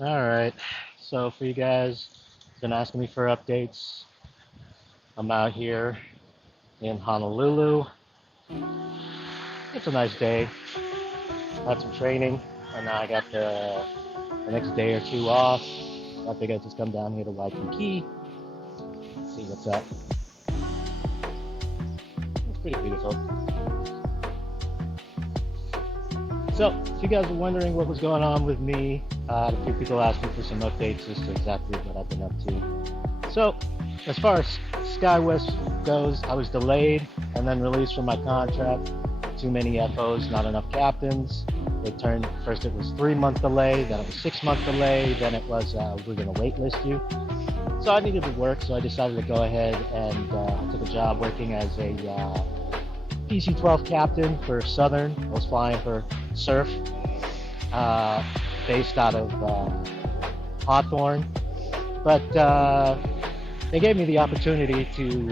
All right. So for you guys, been asking me for updates. I'm out here in Honolulu. It's a nice day. Had some training, and now I got the next day or two off. I think I'll just come down here to Waikiki, see what's up. It's pretty beautiful. So, if you guys are wondering what was going on with me, a few people asked me for some updates as to exactly what I've been up to. So, as far as SkyWest goes, I was delayed and then released from my contract. Too many FOs, not enough captains. It turned first it was 3 month delay, then it was 6 month delay, then it was we're going to waitlist you. So I needed to work, so I decided to go ahead and I took a job working as a PC-12 captain for Southern. I was flying for Surf, uh, based out of Hawthorne. But they gave me the opportunity to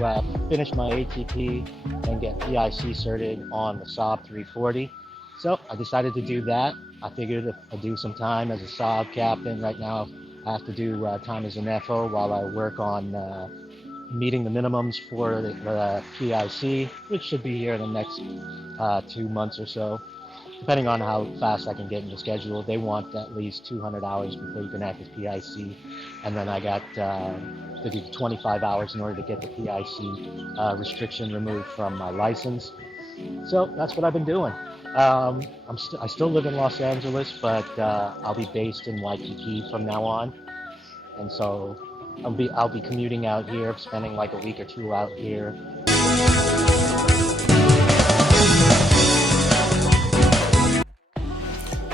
finish my ATP and get PIC certed on the Saab 340. So I decided to do that. I figured if I do some time as a Saab captain, right now I have to do time as an FO while I work on meeting the minimums for the PIC, which should be here in the next 2 months or so, depending on how fast I can get in the schedule. They want at least 200 hours before you can act as PIC, and then I got to do 25 hours in order to get the PIC restriction removed from my license. So that's what I've been doing. I still live in Los Angeles, but I'll be based in Waikiki from now on, and so I'll be commuting out here, spending like a week or two out here.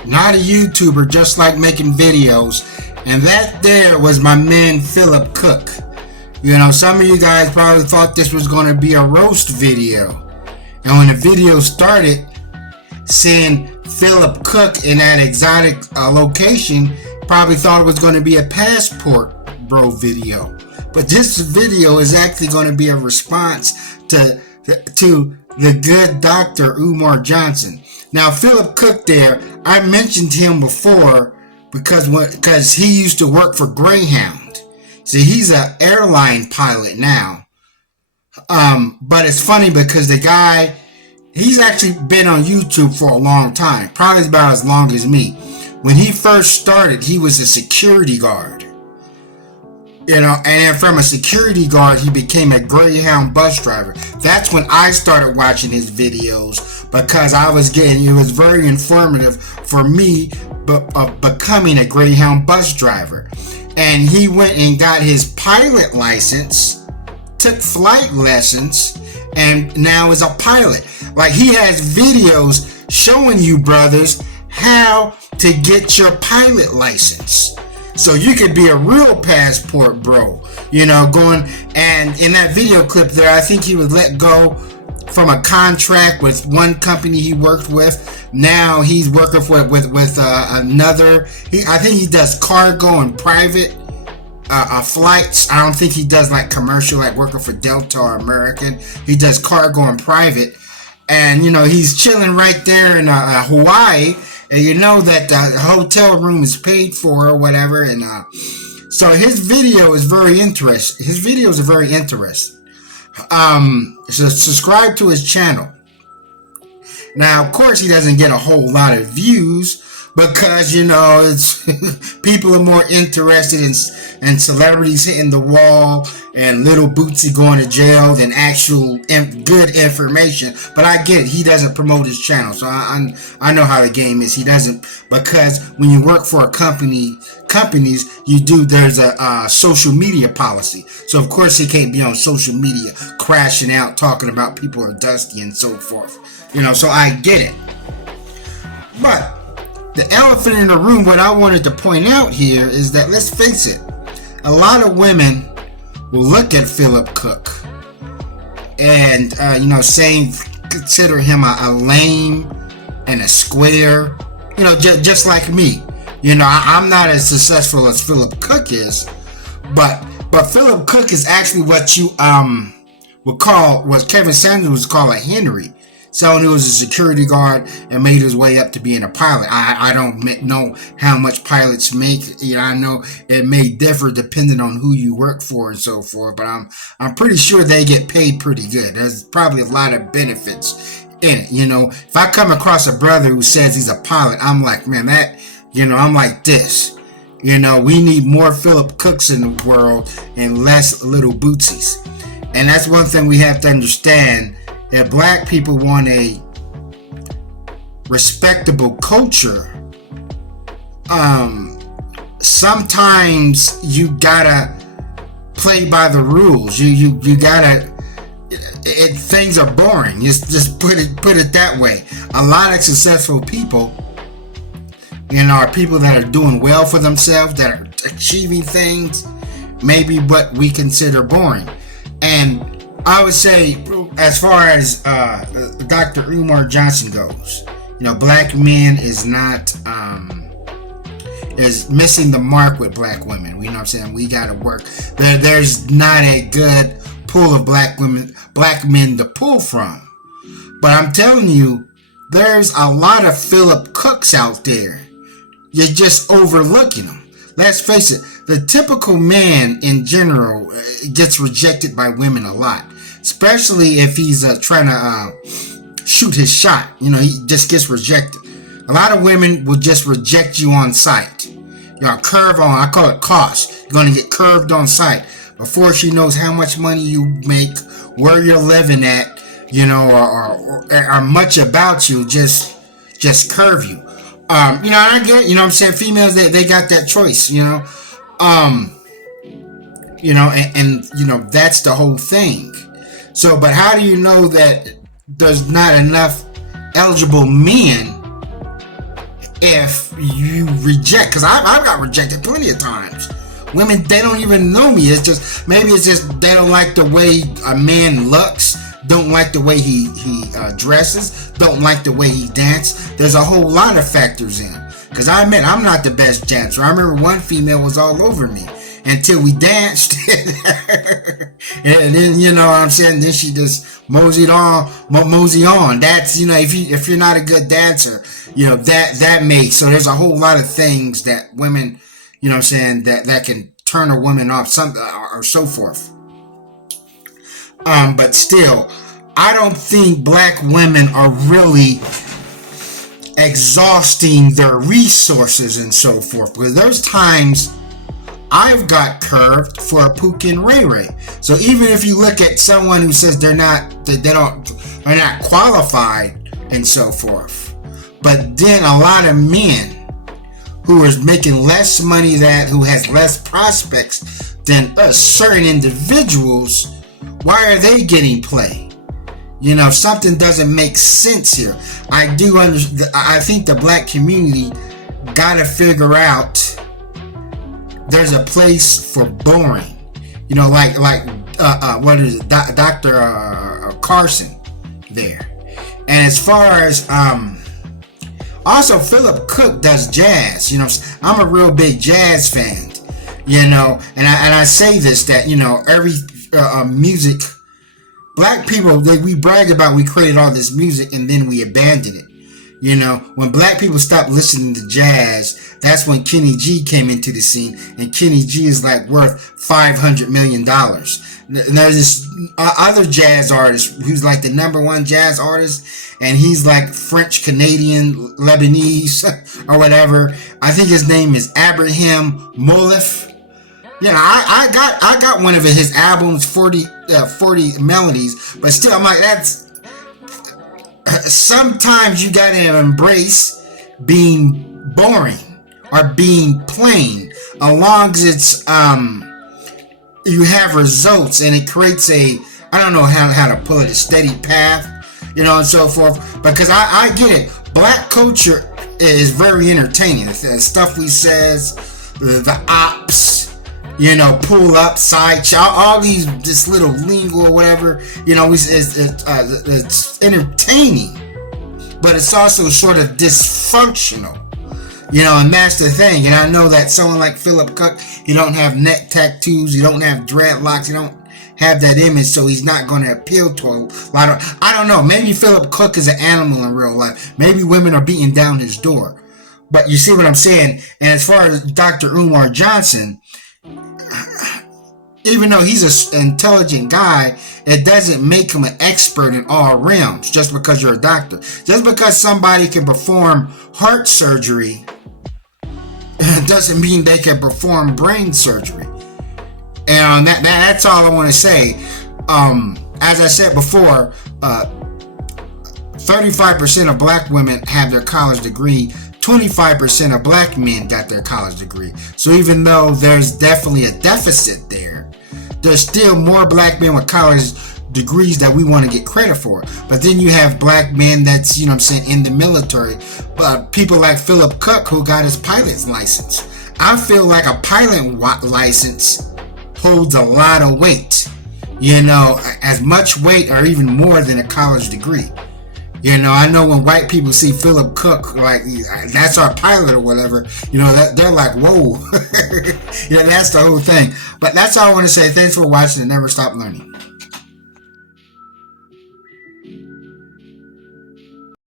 Not a YouTuber, just like making videos. And that there was my man Phillip Cook. You know, some of you guys probably thought this was going to be a roast video. And when the video started, seeing Phillip Cook in that exotic location, probably thought it was going to be a passport bro video. But this video is actually going to be a response to the good Dr. Umar Johnson. Now, Phillip Cook there, I mentioned him before because he used to work for Greyhound. See, he's an airline pilot now. But it's funny because the guy, he's actually been on YouTube for a long time, probably about as long as me. When he first started, he was a security guard. You know, and then from a security guard, he became a Greyhound bus driver. That's when I started watching his videos because it was very informative for me becoming a Greyhound bus driver. And he went and got his pilot license, took flight lessons, and now is a pilot. Like, he has videos showing you, brothers, how to get your pilot license. So you could be a real passport bro, you know, going, and in that video clip there, I think he was let go from a contract with one company he worked with. Now he's working with another. I think he does cargo and private flights. I don't think he does like commercial, like working for Delta or American. He does cargo and private, and you know, he's chilling right there in Hawaii. And you know that the hotel room is paid for or whatever, and so his video is very interesting. His videos are very interesting. So subscribe to his channel. Now, of course, he doesn't get a whole lot of views because, you know, it's people are more interested in celebrities hitting the wall and little Bootsy going to jail than actual good information. But I get it. He doesn't promote his channel, so I know how the game is. He doesn't, because when you work for a companies, there's a social media policy. So of course he can't be on social media crashing out talking about people are dusty and so forth. You know, so I get it. But the elephant in the room, what I wanted to point out here is that, let's face it, a lot of women will look at Phillip Cook and, consider him a lame and a square, you know, just like me. You know, I'm not as successful as Phillip Cook is, but Phillip Cook is actually what you would call, what Kevin Samuels would call a Henry. someone who was a security guard and made his way up to being a pilot. I don't know how much pilots make. I know it may differ depending on who you work for and so forth, but I'm pretty sure they get paid pretty good. There's probably a lot of benefits in it. If I come across a brother who says he's a pilot, I'm like, man, I'm like this. We need more Phillip Cooks in the world and less little Bootsies. And that's one thing we have to understand. If black people want a respectable culture, sometimes you gotta play by the rules. You gotta. Things are boring. Just put it that way. A lot of successful people, are people that are doing well for themselves, that are achieving things, maybe what we consider boring. And I would say, as far as Dr. Umar Johnson goes, black men is not is missing the mark with black women. You know what I'm saying? We got to work. There's not a good pool of black men to pull from. But I'm telling you, there's a lot of Phillip Cooks out there. You're just overlooking them. Let's face it, the typical man in general gets rejected by women a lot, especially if he's trying to shoot his shot. He just gets rejected. A lot of women will just reject you on sight. Curve on, I call it cost. You're going to get curved on sight before she knows how much money you make, where you're living at, or much about you, just curve you. And I get, what I'm saying, females, they got that choice, and that's the whole thing. So, but how do you know that there's not enough eligible men if you reject? Because I've got rejected plenty of times. Women, they don't even know me. Maybe it's just they don't like the way a man looks, don't like the way he dresses, don't like the way he dances. There's a whole lot of factors in. Because I admit, I'm not the best dancer. I remember one female was all over me until we danced. And then, what I'm saying, then she just mosey on. That's, if you're not a good dancer, that makes. So there's a whole lot of things that women, what I'm saying, that can turn a woman off, or so forth. But still, I don't think black women are really exhausting their resources and so forth. Because there's times I've got curved for a Pookie and Ray Ray. So even if you look at someone who says they're not qualified and so forth, but then a lot of men who is making less money, who has less prospects than us, certain individuals, why are they getting play? Something doesn't make sense here. I think the black community gotta figure out there's a place for boring. What is it, Dr. Carson there. And as far as also Phillip Cook does jazz. I'm a real big jazz fan. And I say this, that every music, black people, we brag about we created all this music and then we abandoned it. When black people stopped listening to jazz, that's when Kenny G came into the scene, and Kenny G is like worth $500 million. And there's this other jazz artist who's like the number one jazz artist, and he's like French, Canadian, Lebanese, or whatever. I think his name is Abraham Molef. I got one of his albums, 40 melodies, but still, I'm like, that's. Sometimes you gotta embrace being boring or being plain, as long as it's you have results and it creates I don't know how to put it, a steady path, and so forth. Because I get it. Black culture is very entertaining. The stuff we says, the ops, pull up, side shot, all this little lingo or whatever, it's entertaining, but it's also sort of dysfunctional, and that's the thing. And I know that someone like Phillip Cook, you don't have neck tattoos, you don't have dreadlocks, you don't have that image, so he's not going to appeal to a lot of. I don't know. Maybe Phillip Cook is an animal in real life. Maybe women are beating down his door. But you see what I'm saying? And as far as Dr. Umar Johnson, even though he's an intelligent guy, it doesn't make him an expert in all realms just because you're a doctor. Just because somebody can perform heart surgery doesn't mean they can perform brain surgery. And that's all I want to say. As I said before, 35% of black women have their college degree. 25% of black men got their college degree. So even though there's definitely a deficit there, there's still more black men with college degrees that we want to get credit for. But then you have black men that's, in the military. People like Phillip Cook, who got his pilot's license. I feel like a pilot license holds a lot of weight. As much weight or even more than a college degree. I know when white people see Phillip Cook, like, that's our pilot or whatever, they're like, whoa. That's the whole thing. But that's all I want to say. Thanks for watching and never stop learning.